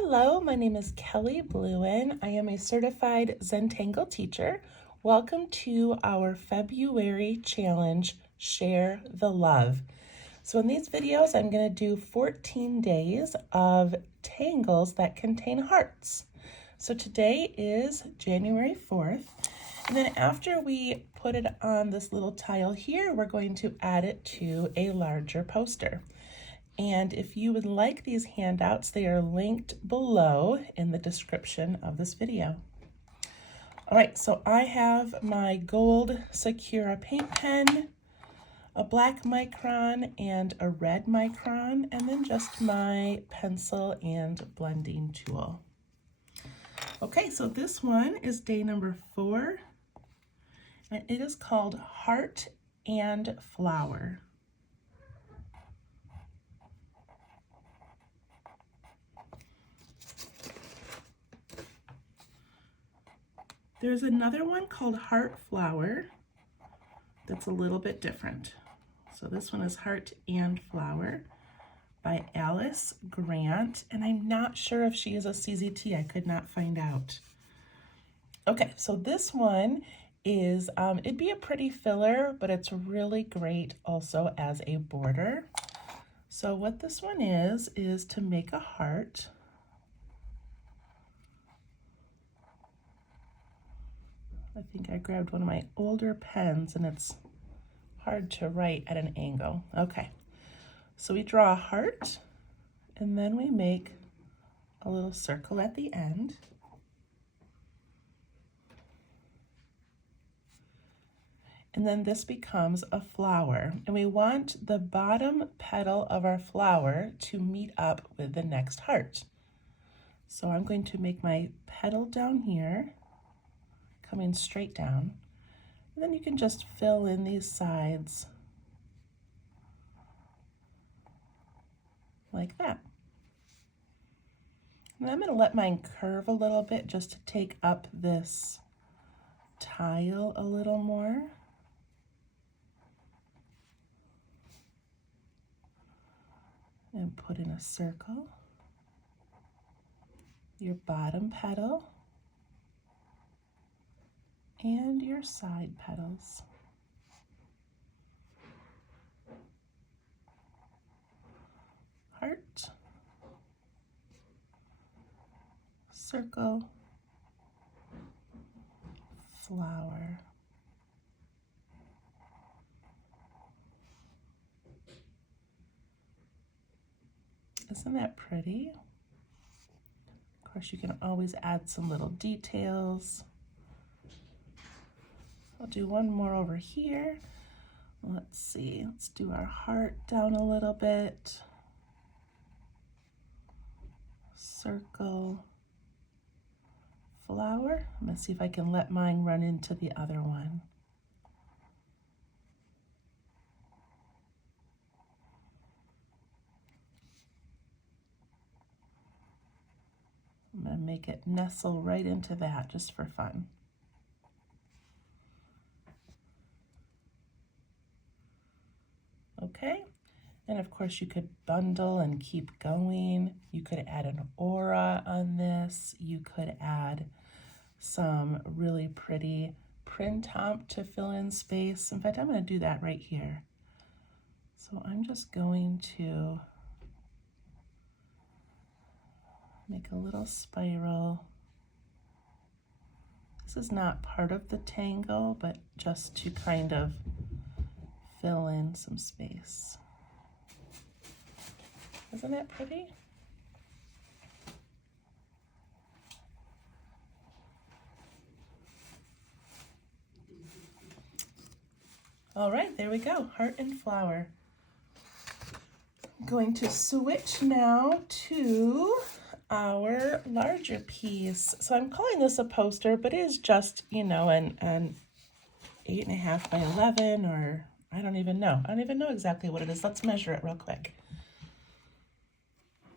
Hello, my name is Kelly Bluen. I am a certified Zentangle teacher. Welcome to our February challenge, Share the Love. So in these videos, I'm going to do 14 days of tangles that contain hearts. So today is January 4th. And then after we put it on this little tile here, we're going to add it to a larger poster. And if you would like these handouts, they are linked below in the description of this video. All right, so I have my gold Sakura paint pen, a black micron and a red micron, and then just my pencil and blending tool. Okay, so this one is day number 4, and it is called Heart and Flower. There's another one called Heart Flower that's a little bit different. So this one is Heart and Flower by Alice Grant, and I'm not sure if she is a CZT. I could not find out. Okay, so this one is, it'd be a pretty filler, but it's really great also as a border. So what this one is to make a heart. I think I grabbed one of my older pens and it's hard to write at an angle. Okay, so we draw a heart and then we make a little circle at the end. And then this becomes a flower. And we want the bottom petal of our flower to meet up with the next heart. So I'm going to make my petal down here, coming straight down, and then you can just fill in these sides like that. And I'm going to let mine curve a little bit just to take up this tile a little more. And put in a circle, your bottom petal, and your side petals. Heart, circle, flower. Isn't that pretty? Of course, you can always add some little details. I'll do one more over here. Let's see, let's do our heart down a little bit. Circle, flower. I'm gonna see if I can let mine run into the other one. I'm gonna make it nestle right into that just for fun. Okay, and of course you could bundle and keep going. You could add an aura on this. You could add some really pretty Printouts to fill in space. In fact, I'm going to do that right here. So I'm just going to make a little spiral. This is not part of the tangle, but just to kind of fill in some space. Isn't that pretty? All right, there we go, heart and flower. I'm going to switch now to our larger piece. So I'm calling this a poster, but it is just, you know, an 8.5 by 11, or I don't even know. I don't even know exactly what it is. Let's measure it real quick.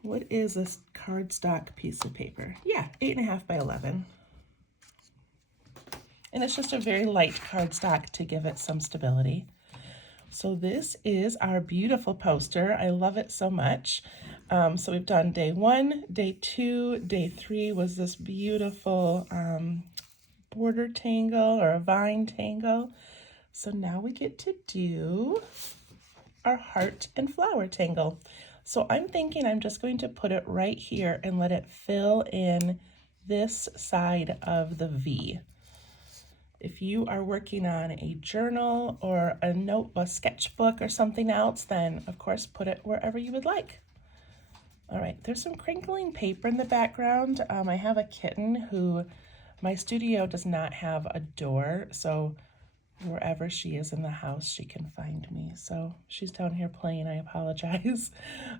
What is this cardstock piece of paper? Yeah, 8.5 by 11. And it's just a very light cardstock to give it some stability. So this is our beautiful poster. I love it so much. So we've done day 1, day 2, day 3 was this beautiful border tangle or a vine tangle. So now we get to do our heart and flower tangle. So I'm thinking I'm just going to put it right here and let it fill in this side of the V. If you are working on a journal or a sketchbook or something else, then of course put it wherever you would like. All right, there's some crinkling paper in the background. I have a kitten who, my studio does not have a door, so wherever she is in the house, she can find me. So she's down here playing, I apologize.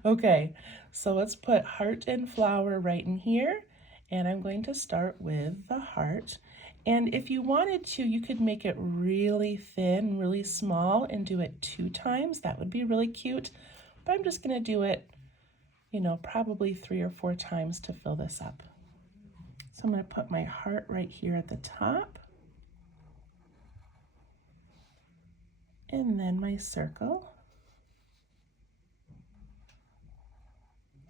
Okay, so let's put heart and flower right in here. And I'm going to start with the heart. And if you wanted to, you could make it really thin, really small, and do it 2 times. That would be really cute. But I'm just gonna do it, probably 3 or 4 times to fill this up. So I'm gonna put my heart right here at the top. And then my circle,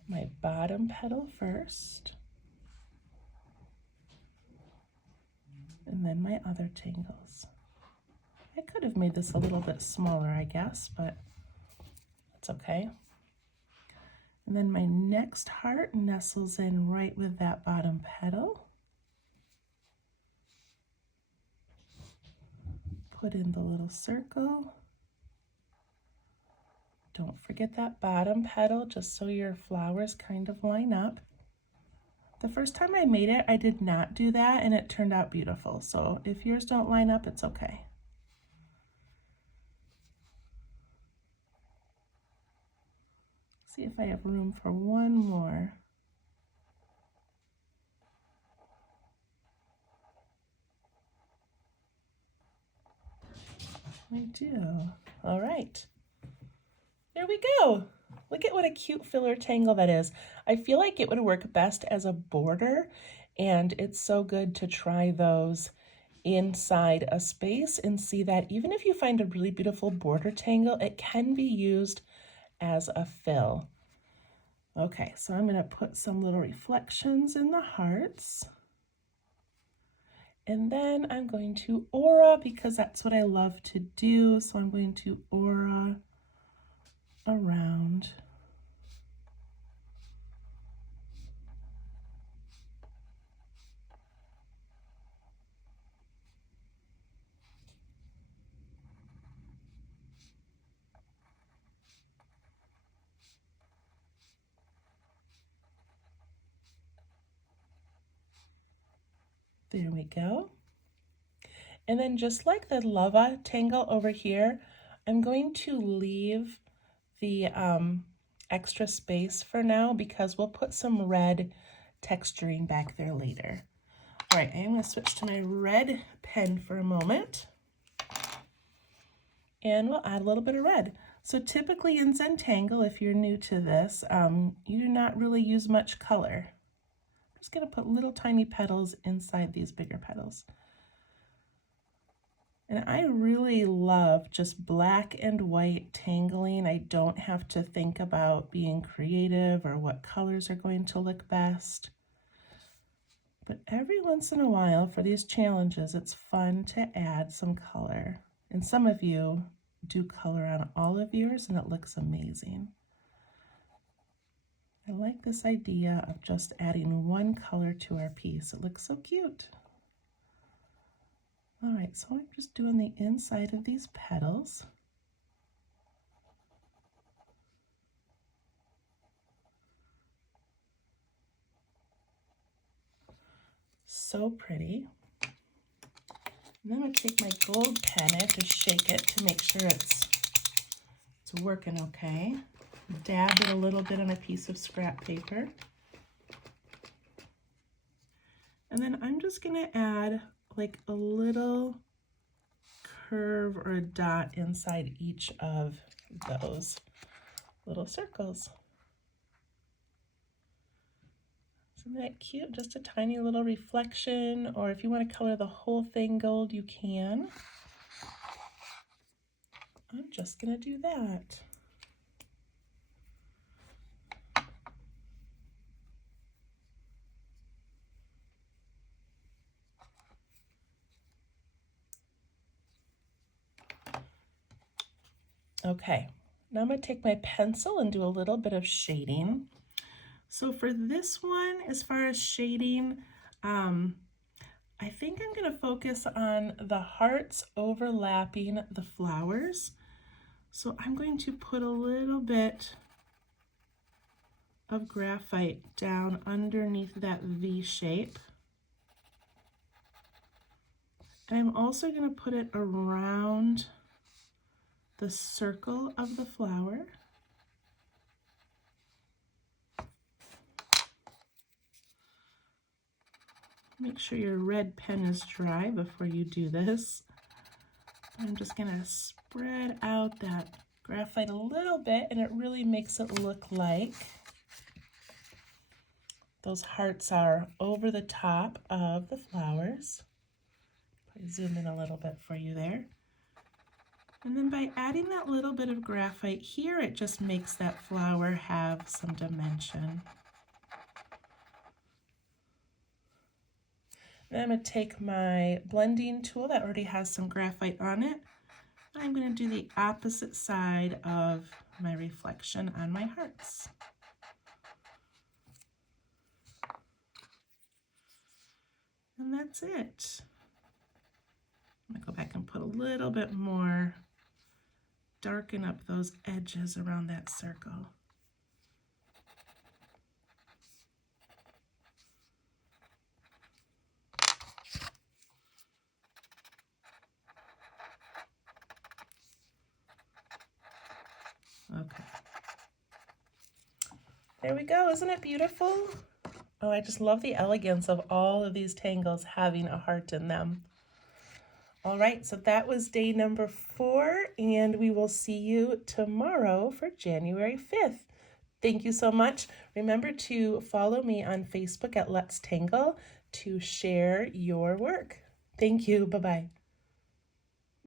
my bottom petal first, and then my other tangles. I could have made this a little bit smaller, I guess, but it's okay. And then my next heart nestles in right with that bottom petal. Put in the little circle. Don't forget that bottom petal, just so your flowers kind of line up. The first time I made it, I did not do that, and it turned out beautiful. So if yours don't line up, it's okay. See if I have room for one more. I do. All right. There we go. Look at what a cute filler tangle that is. I feel like it would work best as a border, and it's so good to try those inside a space and see that even if you find a really beautiful border tangle, it can be used as a fill. Okay, so I'm going to put some little reflections in the hearts. And then I'm going to aura because that's what I love to do. So I'm going to aura around. There we go. And then just like the lava tangle over here, I'm going to leave the extra space for now because we'll put some red texturing back there later. All right, I'm going to switch to my red pen for a moment. And we'll add a little bit of red. So typically in Zentangle, if you're new to this, you do not really use much color. I'm just going to put little tiny petals inside these bigger petals. And I really love just black and white tangling. I don't have to think about being creative or what colors are going to look best. But every once in a while for these challenges, it's fun to add some color. And some of you do color on all of yours and it looks amazing. I like this idea of just adding one color to our piece. It looks so cute. All right, so I'm just doing the inside of these petals. So pretty. And then I'm going to take my gold pen and just shake it to make sure it's working okay. Dab it a little bit on a piece of scrap paper. And then I'm just going to add like a little curve or a dot inside each of those little circles. Isn't that cute? Just a tiny little reflection, or if you want to color the whole thing gold, you can. I'm just going to do that. Okay, now I'm going to take my pencil and do a little bit of shading. So for this one, as far as shading, I think I'm going to focus on the hearts overlapping the flowers. So I'm going to put a little bit of graphite down underneath that V shape. And I'm also going to put it around the circle of the flower. Make sure your red pen is dry before you do this. I'm just going to spread out that graphite a little bit, and it really makes it look like those hearts are over the top of the flowers. I zoom in a little bit for you there. And then by adding that little bit of graphite here, it just makes that flower have some dimension. Then I'm going to take my blending tool that already has some graphite on it. I'm going to do the opposite side of my reflection on my hearts. And that's it. I'm going to go back and put a little bit more, darken up those edges around that circle. Okay. There we go. Isn't it beautiful? Oh, I just love the elegance of all of these tangles having a heart in them. All right, so that was day number 4, and we will see you tomorrow for January 5th. Thank you so much. Remember to follow me on Facebook at Let's Tangle to share your work. Thank you. Bye-bye.